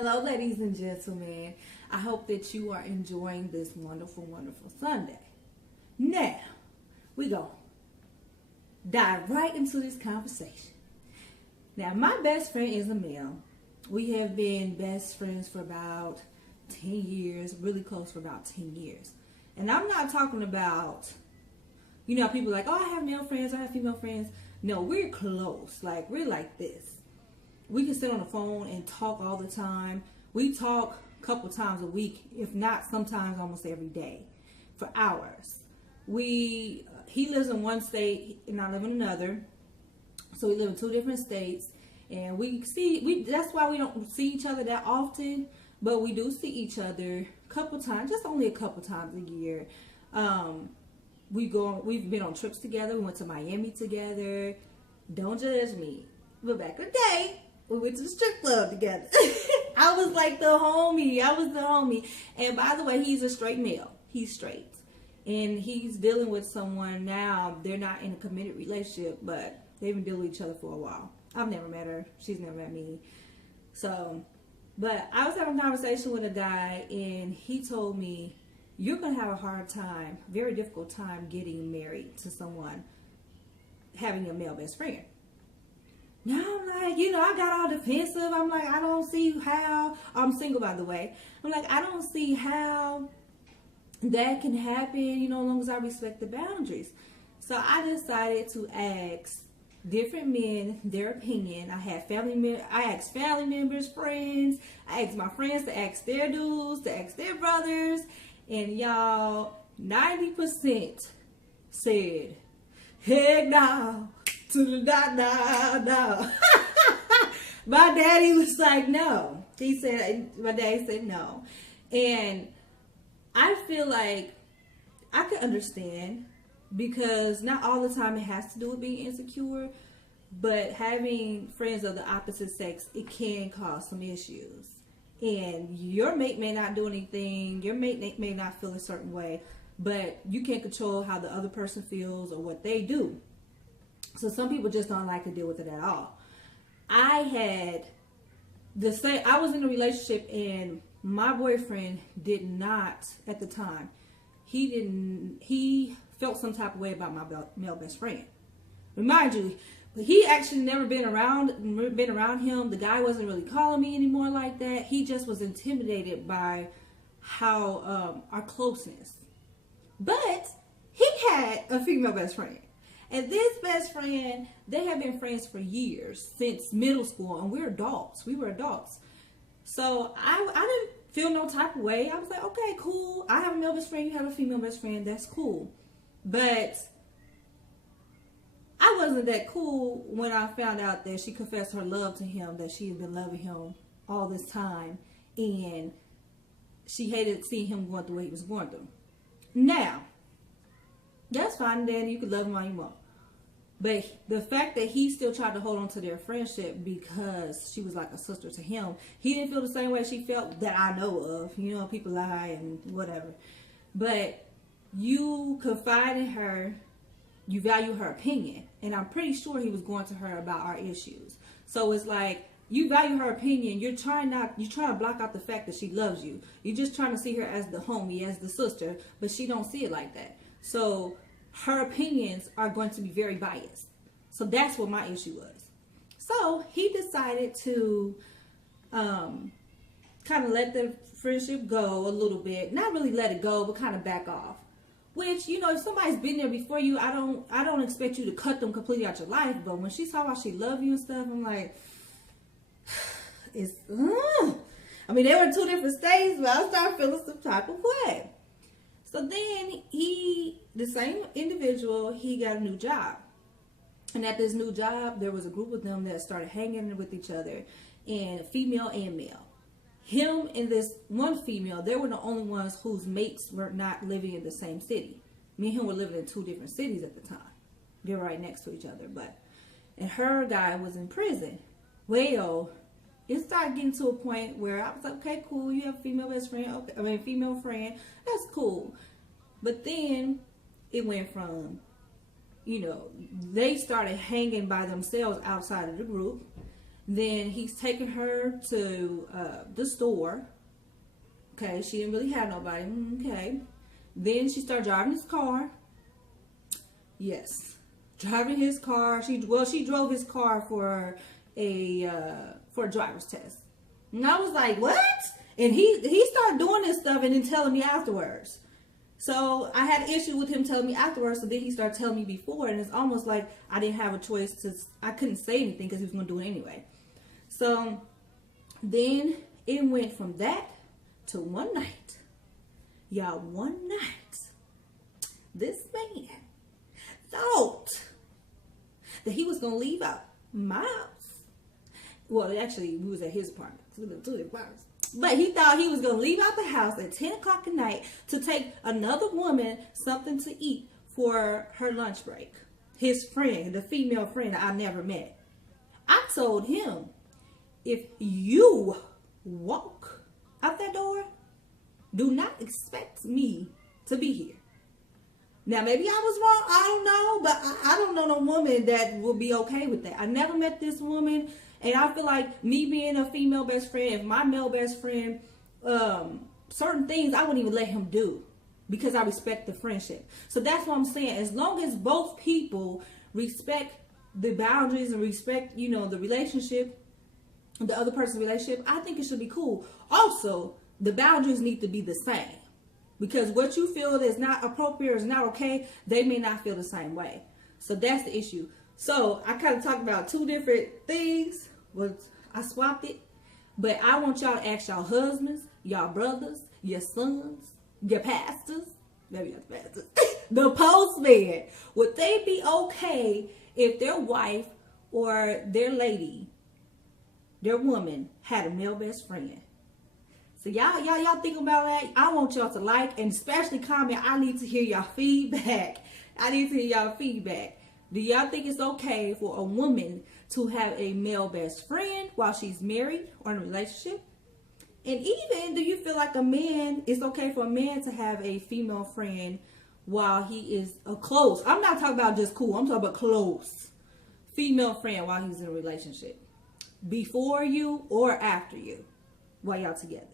Hello, ladies and gentlemen. I hope that you are enjoying this wonderful, wonderful Sunday. Now, we go dive right into this conversation. Now, my best friend is a male. We have been best friends for about 10 years, really close for about 10 years. And I'm not talking about, people like, oh, I have male friends, I have female friends. No, we're close. Like, we're like this. We can sit on the phone and talk all the time. We talk a couple times a week, if not sometimes almost every day, for hours. He lives in one state and I live in another. So we live in two different states. And that's why we don't see each other that often, but we do see each other a couple times, just only a couple times a year. We've been on trips together. We went to Miami together. Don't judge me. But back in the day, we went to the strip club together. I was like the homie. And by the way, he's a straight male. He's straight. And he's dealing with someone now. They're not in a committed relationship, but they've been dealing with each other for a while. I've never met her. She's never met me. But I was having a conversation with a guy, and he told me, you're going to have a hard time, very difficult time getting married to someone having a male best friend. Now I'm like, I got all defensive. I'm like, I don't see how. I'm single, by the way. I'm like, I don't see how that can happen, as long as I respect the boundaries. So I decided to ask different men their opinion. I asked family members, friends. I asked my friends to ask their dudes, to ask their brothers. And y'all, 90% said, heck no. To the no. My daddy was like, no. My daddy said no. And I feel like I could understand, because not all the time it has to do with being insecure, but having friends of the opposite sex, it can cause some issues. And your mate may not do anything, your mate may not feel a certain way, but you can't control how the other person feels or what they do. So some people just don't like to deal with it at all. I was in a relationship, and my boyfriend did not, at the time, he felt some type of way about my male best friend. Remind you, he actually never been around him. The guy wasn't really calling me anymore like that. He just was intimidated by how our closeness. But he had a female best friend. And this best friend, they have been friends for years, since middle school, and we were adults. So I didn't feel no type of way. I was like, okay, cool. I have a male best friend, you have a female best friend, that's cool. But I wasn't that cool when I found out that she confessed her love to him, that she had been loving him all this time, and she hated seeing him going through what he was going through. Now, that's fine, Danny. You can love him all you want. But the fact that he still tried to hold on to their friendship because she was like a sister to him, he didn't feel the same way she felt, that I know of. People lie and whatever. But you confide in her, you value her opinion. And I'm pretty sure he was going to her about our issues. So it's like, you value her opinion. You're trying to block out the fact that she loves you. You're just trying to see her as the homie, as the sister, but she don't see it like that. So her opinions are going to be very biased. So that's what my issue was. So he decided to kind of let the friendship go a little bit. Not really let it go, but kind of back off. Which, if somebody's been there before you, I don't expect you to cut them completely out your life. But when she saw how she loved you and stuff, I'm like, they were in two different states, but I started feeling some type of way. So then the same individual, he got a new job. And at this new job, there was a group of them that started hanging with each other, and female and male. Him and this one female, they were the only ones whose mates were not living in the same city. Me and him were living in two different cities at the time. They were right next to each other. And her guy was in prison. Well, it started getting to a point where I was like, okay, cool, you have a female best friend, female friend, that's cool. But then it went from, they started hanging by themselves outside of the group. Then he's taking her to the store. Okay, she didn't really have nobody. Okay. Then she started driving his car. Yes, driving his car. She drove his car for a driver's test. And I was like, what? And he started doing this stuff and then telling me afterwards. So I had an issue with him telling me afterwards. So then he started telling me before, and it's almost like I didn't have a choice I couldn't say anything because he was going to do it anyway. So then it went from that to one night. Y'all, one night, this man thought that he was going to leave out my house. Well, actually, we was at his apartment. So we lived two different apartments. But he thought he was going to leave out the house at 10 o'clock at night to take another woman something to eat for her lunch break. His friend, the female friend I never met. I told him, if you walk out that door, do not expect me to be here. Now, maybe I was wrong. I don't know. But I don't know no woman that will be okay with that. I never met this woman. And I feel like me being a female best friend, if my male best friend, certain things I wouldn't even let him do because I respect the friendship. So that's what I'm saying. As long as both people respect the boundaries and respect, the relationship, the other person's relationship, I think it should be cool. Also, the boundaries need to be the same. Because what you feel is not appropriate or is not okay, they may not feel the same way. So that's the issue. So I kind of talked about two different things. Well, I swapped it. But I want y'all to ask y'all husbands, y'all brothers, your sons, your pastors, maybe not the pastors, the postman. Would they be okay if their wife or their lady, their woman, had a male best friend? So y'all think about that. I want y'all to like and especially comment. I need to hear y'all feedback. Do y'all think it's okay for a woman to have a male best friend while she's married or in a relationship? And even, do you feel like it's okay for a man to have a female friend while he is a close? I'm not talking about just cool. I'm talking about close female friend while he's in a relationship. Before you or after you, while y'all together.